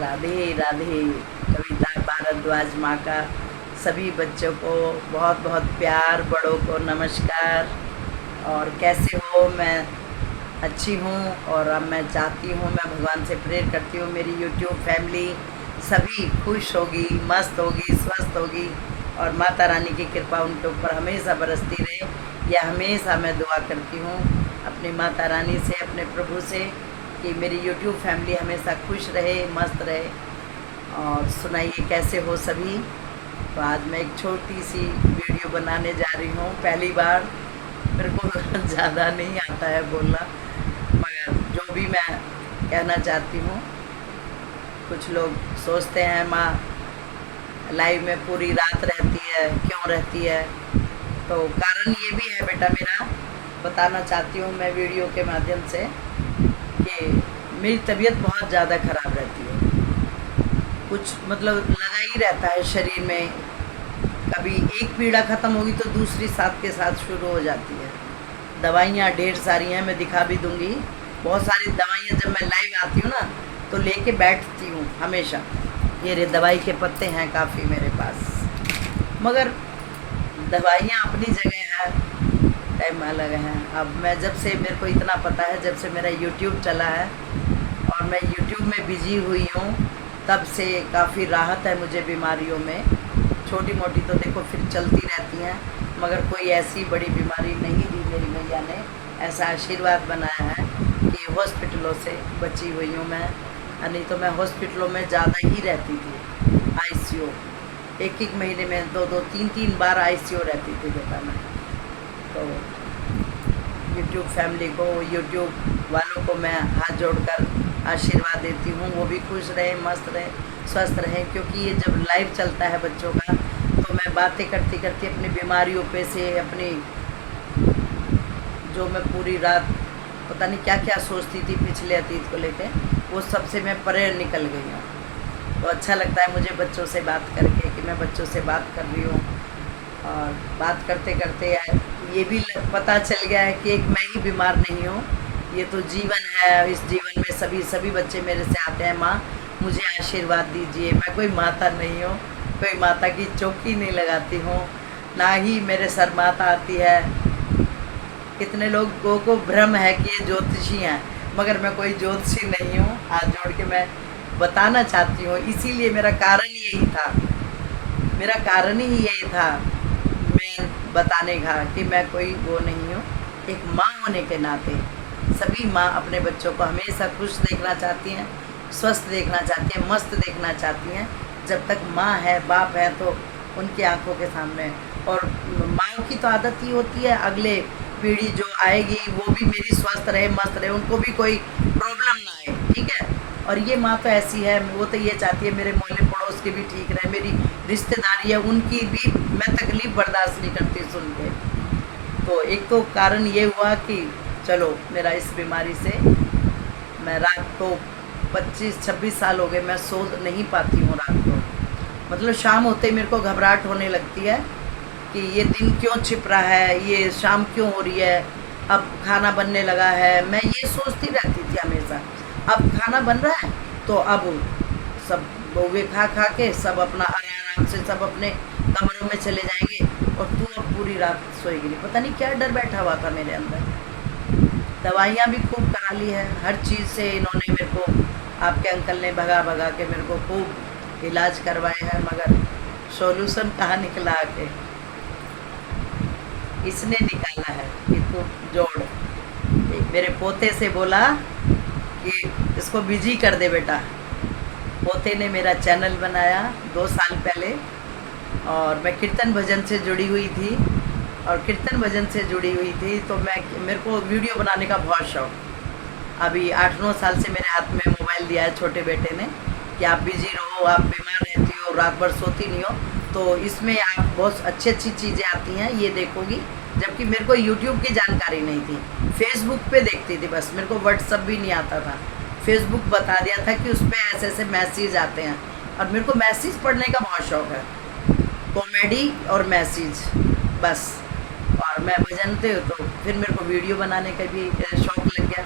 राधे राधे। कविता भारद्वाज माँ का सभी बच्चों को बहुत बहुत प्यार, बड़ों को नमस्कार। और कैसे हो? मैं अच्छी हूँ और अब मैं चाहती हूँ, मैं भगवान से प्रेयर करती हूँ मेरी यूट्यूब फैमिली सभी खुश होगी, मस्त होगी, स्वस्थ होगी और माता रानी की कृपा उनके ऊपर हमेशा बरसती रहे। यह हमेशा मैं दुआ करती हूँ अपनी माता रानी से, अपने प्रभु से कि मेरी यूट्यूब फैमिली हमेशा खुश रहे, मस्त रहे। और सुनाइए कैसे हो सभी? तो आज मैं एक छोटी सी वीडियो बनाने जा रही हूँ, पहली बार। मेरे को ज़्यादा नहीं आता है बोलना, मगर जो भी मैं कहना चाहती हूँ। कुछ लोग सोचते हैं माँ लाइव में पूरी रात रहती है, क्यों रहती है? तो कारण ये भी है बेटा, मेरा बताना चाहती हूँ मैं वीडियो के माध्यम से कि मेरी तबीयत बहुत ज़्यादा ख़राब रहती है। कुछ मतलब लगा ही रहता है शरीर में, कभी एक पीड़ा ख़त्म होगी तो दूसरी साथ के साथ शुरू हो जाती है। दवाइयाँ ढेर सारी हैं, मैं दिखा भी दूंगी। बहुत सारी दवाइयाँ जब मैं लाइव आती हूँ ना तो लेके बैठती हूँ हमेशा। ये रे दवाई के पत्ते हैं काफ़ी मेरे पास, मगर दवाइयाँ अपनी जगह है, टाइम अलग है। अब मैं जब से, मेरे को इतना पता है, जब से मेरा यूट्यूब चला है और मैं यूट्यूब में बिजी हुई हूँ, तब से काफ़ी राहत है मुझे बीमारियों में। छोटी मोटी तो देखो फिर चलती रहती हैं, मगर कोई ऐसी बड़ी बीमारी नहीं दी मेरी मैया ने। ऐसा आशीर्वाद बनाया है कि हॉस्पिटलों से बची हुई हूँ मैं, नहीं तो मैं हॉस्पिटलों में ज़्यादा ही रहती थी। आईसीयू एक एक महीने में दो दो तीन तीन बार आईसीयू रहती थी बेटा मैं। तो यूट्यूब फैमिली को, यूट्यूब वालों को मैं हाथ जोड़कर आशीर्वाद देती हूँ, वो भी खुश रहे, मस्त रहे, स्वस्थ रहे। क्योंकि ये जब लाइव चलता है बच्चों का, तो मैं बातें करती करती अपनी बीमारियों पे से, अपनी जो मैं पूरी रात पता नहीं क्या क्या सोचती थी पिछले अतीत को लेके, वो सबसे मैं परे निकल गई हूँ। तो अच्छा लगता है मुझे बच्चों से बात करके कि मैं बच्चों से बात कर रही हूँ। और बात करते करते ये भी पता चल गया है कि एक मैं ही बीमार नहीं हूँ, ये तो जीवन है। इस जीवन में सभी सभी बच्चे मेरे से आते हैं, माँ मुझे आशीर्वाद दीजिए। मैं कोई माता नहीं हूँ, कोई माता की चौकी नहीं लगाती हूँ, ना ही मेरे सर माता आती है। कितने लोगों को भ्रम है कि ये ज्योतिषी हैं, मगर मैं कोई ज्योतिषी नहीं हूँ। हाथ जोड़ के मैं बताना चाहती हूँ, इसीलिए मेरा कारण यही था, मेरा कारण ही यही था मैं बताने का कि मैं कोई वो नहीं हूँ। एक माँ होने के नाते सभी माँ अपने बच्चों को हमेशा खुश देखना चाहती हैं, स्वस्थ देखना चाहती हैं, मस्त देखना चाहती हैं। जब तक माँ है, बाप है, तो उनकी आंखों के सामने। और माँ की तो आदत ही होती है अगले पीढ़ी जो आएगी वो भी मेरी स्वस्थ रहे, मस्त रहे, उनको भी कोई प्रॉब्लम ना आए, ठीक है। और ये माँ तो ऐसी है, वो तो ये चाहती है मेरे मोहल्ले पड़ोस के भी ठीक रहे, मेरी रिश्तेदारी है उनकी भी मैं तकलीफ़ बर्दाश्त नहीं करती सुन के। तो एक तो कारण ये हुआ कि चलो मेरा इस बीमारी से, मैं रात को 25-26 साल हो गए मैं सो नहीं पाती हूँ रात को। मतलब शाम होते ही मेरे को घबराहट होने लगती है कि ये दिन क्यों छिप रहा है, ये शाम क्यों हो रही है, अब खाना बनने लगा है। मैं ये सोचती रहती थी हमेशा, अब खाना बन रहा है तो अब सब बउए खा खा के सब अपना आराम से सब अपने कमरों में चले जाएंगे और तू अब पूरी रात सोएगी नहीं। पता नहीं क्या डर बैठा हुआ था मेरे अंदर। दवाइयाँ भी खूब करा ली है, हर चीज़ से इन्होंने मेरे को, आपके अंकल ने भगा भगा के मेरे को खूब इलाज करवाए हैं, मगर सॉल्यूशन कहाँ निकला आके? इसने निकाला है कि तू जोड़। एक मेरे पोते से बोला कि इसको बिजी कर दे बेटा। पोते ने मेरा चैनल बनाया 2 साल पहले, और मैं कीर्तन भजन से जुड़ी हुई थी, और कीर्तन भजन से जुड़ी हुई थी तो मेरे को वीडियो बनाने का बहुत शौक। अभी 8-9 साल से मेरे हाथ में मोबाइल दिया है छोटे बेटे ने कि आप बिजी रहो, आप बीमार रहती हो, रात भर सोती नहीं हो, तो इसमें आप बहुत अच्छी अच्छी चीज़ें आती हैं, ये देखोगी। जबकि मेरे को यूट्यूब की जानकारी नहीं थी, फेसबुक पे देखती थी बस, मेरे को व्हाट्सअप भी नहीं आता था। फेसबुक बता दिया था कि उस पर ऐसे ऐसे मैसेज आते हैं, और मेरे को मैसेज पढ़ने का बहुत शौक है, कॉमेडी और मैसेज बस। और मैं भजनते हो तो फिर मेरे को वीडियो बनाने का भी शौक लग गया।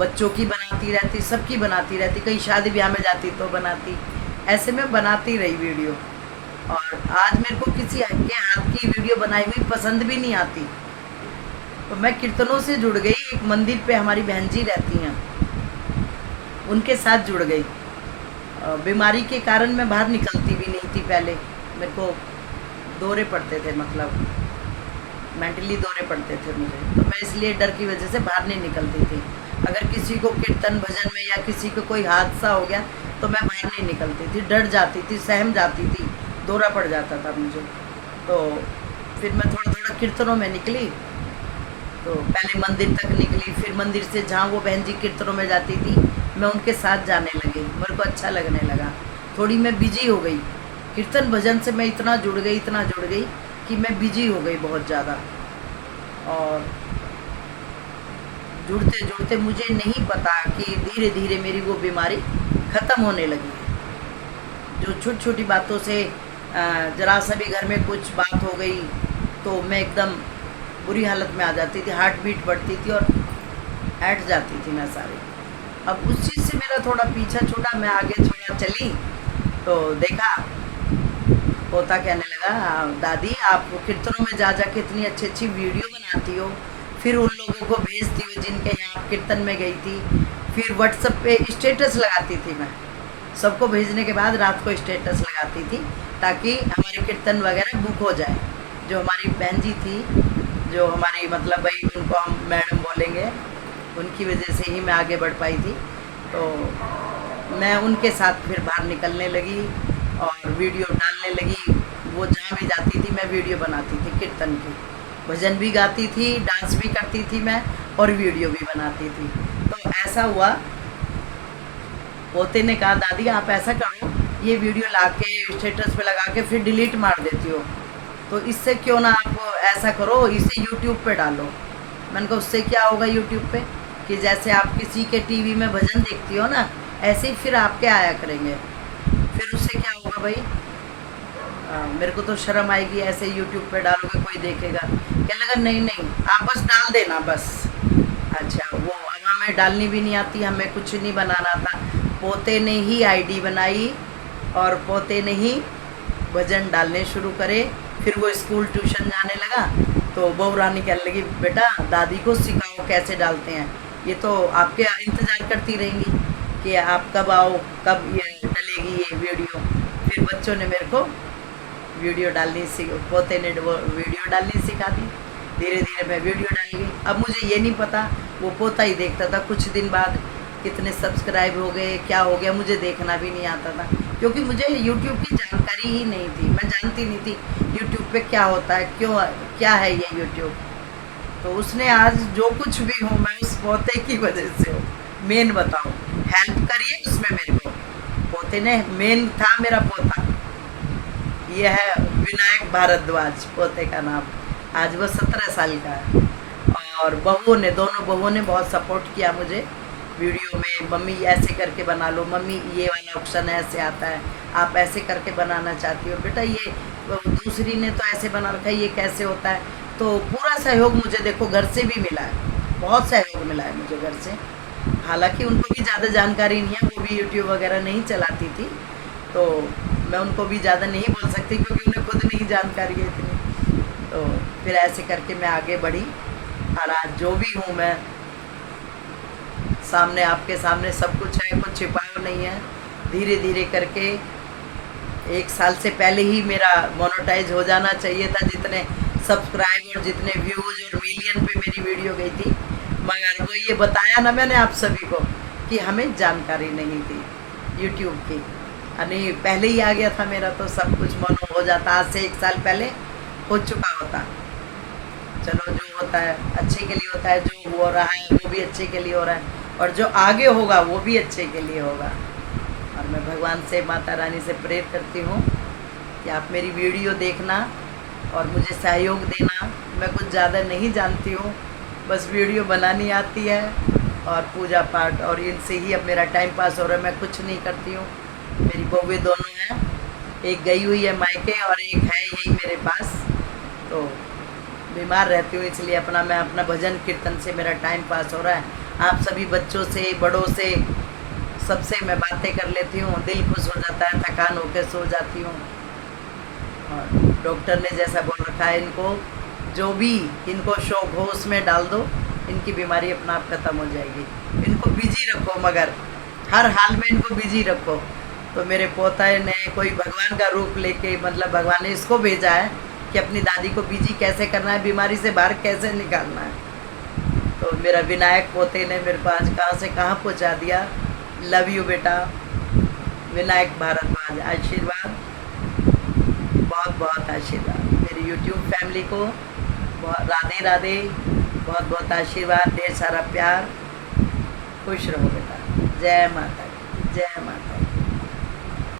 बच्चों की बनाती रहती, सबकी बनाती रहती, कहीं शादी ब्याह में जाती तो बनाती, ऐसे में बनाती रही वीडियो। और आज मेरे को किसी के हाथ की वीडियो बनाई हुई पसंद भी नहीं आती, तो मैं कीर्तनों से जुड़ गई। एक मंदिर पे हमारी बहन जी रहती हैं, उनके साथ जुड़ गई। बीमारी के कारण मैं बाहर निकलती भी नहीं थी पहले, मेरे को दौरे पड़ते थे, मतलब मेंटली दौरे पड़ते थे मुझे, तो मैं इसलिए डर की वजह से बाहर नहीं निकलती थी। अगर किसी को कीर्तन भजन में या किसी को कोई हादसा हो गया तो मैं बाहर नहीं निकलती थी, डर जाती थी, सहम जाती थी, दौरा पड़ जाता था मुझे। तो फिर मैं थोड़ा थोड़ा कीर्तनों में निकली, तो पहले मंदिर तक निकली, फिर मंदिर से जहाँ वो बहन जी कीर्तनों में जाती थी मैं उनके साथ जाने लगी, मेरे को अच्छा लगने लगा। थोड़ी मैं बिजी हो गई, कीर्तन भजन से मैं इतना जुड़ गई, इतना जुड़ गई कि मैं बिजी हो गई बहुत ज़्यादा। और जुड़ते जुड़ते मुझे नहीं पता कि धीरे धीरे मेरी वो बीमारी ख़त्म होने लगी है। जो छोटी छोटी बातों से ज़रा सा भी घर में कुछ बात हो गई तो मैं एकदम बुरी हालत में आ जाती थी, हार्ट बीट बढ़ती थी और हट जाती थी मैं सारी। अब उस चीज़ से मेरा थोड़ा पीछा छूटा, मैं आगे थोड़ा चली तो देखा पोता कहने लगा, दादी आप कीर्तनों में जा जा के इतनी अच्छी अच्छी वीडियो बनाती हो, फिर उन लोगों को भेजती हो जिनके यहाँ आप कीर्तन में गई थी, फिर व्हाट्सएप पे स्टेटस लगाती थी मैं, सबको भेजने के बाद रात को स्टेटस लगाती थी ताकि हमारे कीर्तन वगैरह बुक हो जाए। जो हमारी बहन जी थी, जो हमारी मतलब भाई उनको हम मैडम बोलेंगे, उनकी वजह से ही मैं आगे बढ़ पाई थी। तो मैं उनके साथ फिर बाहर निकलने लगी और वीडियो डालने लगी। वो जहाँ भी जाती थी मैं वीडियो बनाती थी कीर्तन की, भजन भी गाती थी, डांस भी करती थी मैं और वीडियो भी बनाती थी। तो ऐसा हुआ, पोते ने कहा दादी आप ऐसा करो, ये वीडियो ला के स्टेटस पे लगा के फिर डिलीट मार देती हो, तो इससे क्यों ना आप ऐसा करो, इसे यूट्यूब पे डालो। मैंने कहा उससे क्या होगा यूट्यूब पे, कि जैसे आप किसी के टीवी में भजन देखती हो ना, ऐसे ही फिर आपके आया करेंगे। फिर उससे क्या होगा भाई, मेरे को तो शर्म आएगी, ऐसे यूट्यूब पे डालोगे कोई देखेगा। कहने लगा नहीं नहीं आप बस डाल देना बस। अच्छा, वो अब हमें डालनी भी नहीं आती, हमें कुछ नहीं बनाना था, पोते ने ही आईडी बनाई और पोते ने ही भजन डालने शुरू करे। फिर वो स्कूल ट्यूशन जाने लगा तो बहू रानी कहने लगी बेटा दादी को सिखाओ कैसे डालते हैं, ये तो आपके इंतज़ार करती रहेंगी कि आप कब आओ, कब ये डलेगी ये वीडियो। फिर बच्चों ने मेरे को वीडियो डालनी पोते ने वो वीडियो डालनी सिखा दी। धीरे धीरे मैं वीडियो डाल गई। अब मुझे ये नहीं पता, वो पोता ही देखता था कुछ दिन बाद कितने सब्सक्राइब हो गए, क्या हो गया, मुझे देखना भी नहीं आता था क्योंकि मुझे यूट्यूब की जानकारी ही नहीं थी। मैं जानती नहीं थी यूट्यूब पे क्या होता है, क्यों क्या है ये यूट्यूब। तो उसने आज जो कुछ भी हो मैं उस पोते की वजह से हो। मेन बताओ, हेल्प करिए उसमें मेरे को, पोते ने मेन था मेरा पोता। ये है विनायक भारद्वाज पोते का नाम। आज वो 17 साल का है। और बहुओं ने, दोनों बहुओं ने बहुत सपोर्ट किया मुझे वीडियो में। मम्मी ऐसे करके बना लो, मम्मी ये वाला ऑप्शन ऐसे आता है, आप ऐसे करके बनाना चाहती हो बेटा, ये दूसरी ने तो ऐसे बना रखा है, ये कैसे होता है। तो पूरा सहयोग मुझे देखो घर से भी मिला है, बहुत सहयोग मिला है मुझे घर से। हालांकि उनको भी ज़्यादा जानकारी नहीं है, वो भी यूट्यूब वगैरह नहीं चलाती थी, तो मैं उनको भी ज़्यादा नहीं बोल सकती क्योंकि उन्हें खुद नहीं जानकारी है इतनी। तो फिर ऐसे करके मैं आगे बढ़ी और आज जो भी हूँ मैं सामने, आपके सामने सब कुछ है, कुछ छिपाया नहीं है। धीरे धीरे करके 1 साल से पहले ही मेरा मोनेटाइज हो जाना चाहिए था, जितने सब्सक्राइब और जितने व्यूज़ और मिलियन पे मेरी वीडियो गई थी। मगर वो ये बताया ना मैंने आप सभी को कि हमें जानकारी नहीं थी यूट्यूब की, नहीं पहले ही आ गया था मेरा तो सब कुछ मनो हो जाता, आज से 1 साल पहले हो चुका होता। चलो जो होता है अच्छे के लिए होता है, जो हो रहा है वो भी अच्छे के लिए हो रहा है और जो आगे होगा वो भी अच्छे के लिए होगा। और मैं भगवान से, माता रानी से प्रेयर करती हूँ कि आप मेरी वीडियो देखना और मुझे सहयोग देना। मैं कुछ ज़्यादा नहीं जानती हूँ, बस वीडियो बनानी आती है और पूजा पाठ, और इनसे ही अब मेरा टाइम पास हो रहा है। मैं कुछ नहीं करती हूँ। मेरी बहुएं दोनों हैं, एक गई हुई है मायके और एक है यही मेरे पास। तो बीमार रहती हूँ इसलिए मैं अपना भजन कीर्तन से मेरा टाइम पास हो रहा है आप सभी बच्चों से, बड़ों से, सबसे मैं बातें कर लेती हूँ, दिल खुश हो जाता है, थकान होकर सो जाती हूँ। और डॉक्टर ने जैसा बोल रखा है, इनको जो भी इनको शौक हो उसमें डाल दो, इनकी बीमारी अपना आप खत्म हो जाएगी। इनको बिजी रखो, मगर हर हाल में इनको बिजी रखो। तो मेरे पोता ने कोई भगवान का रूप लेके, मतलब भगवान ने इसको भेजा है कि अपनी दादी को बिजी कैसे करना है, बीमारी से बाहर कैसे निकालना है। तो मेरा विनायक पोते ने मेरे को आज कहाँ से कहाँ पहुँचा दिया। लव यू बेटा विनायक भारद्वाज। आशीर्वाद, बहुत बहुत आशीर्वाद। मेरी यूट्यूब फैमिली को बहुत राधे राधे, बहुत बहुत आशीर्वाद, ढेर सारा प्यार। खुश रहो बेटा। जय माता।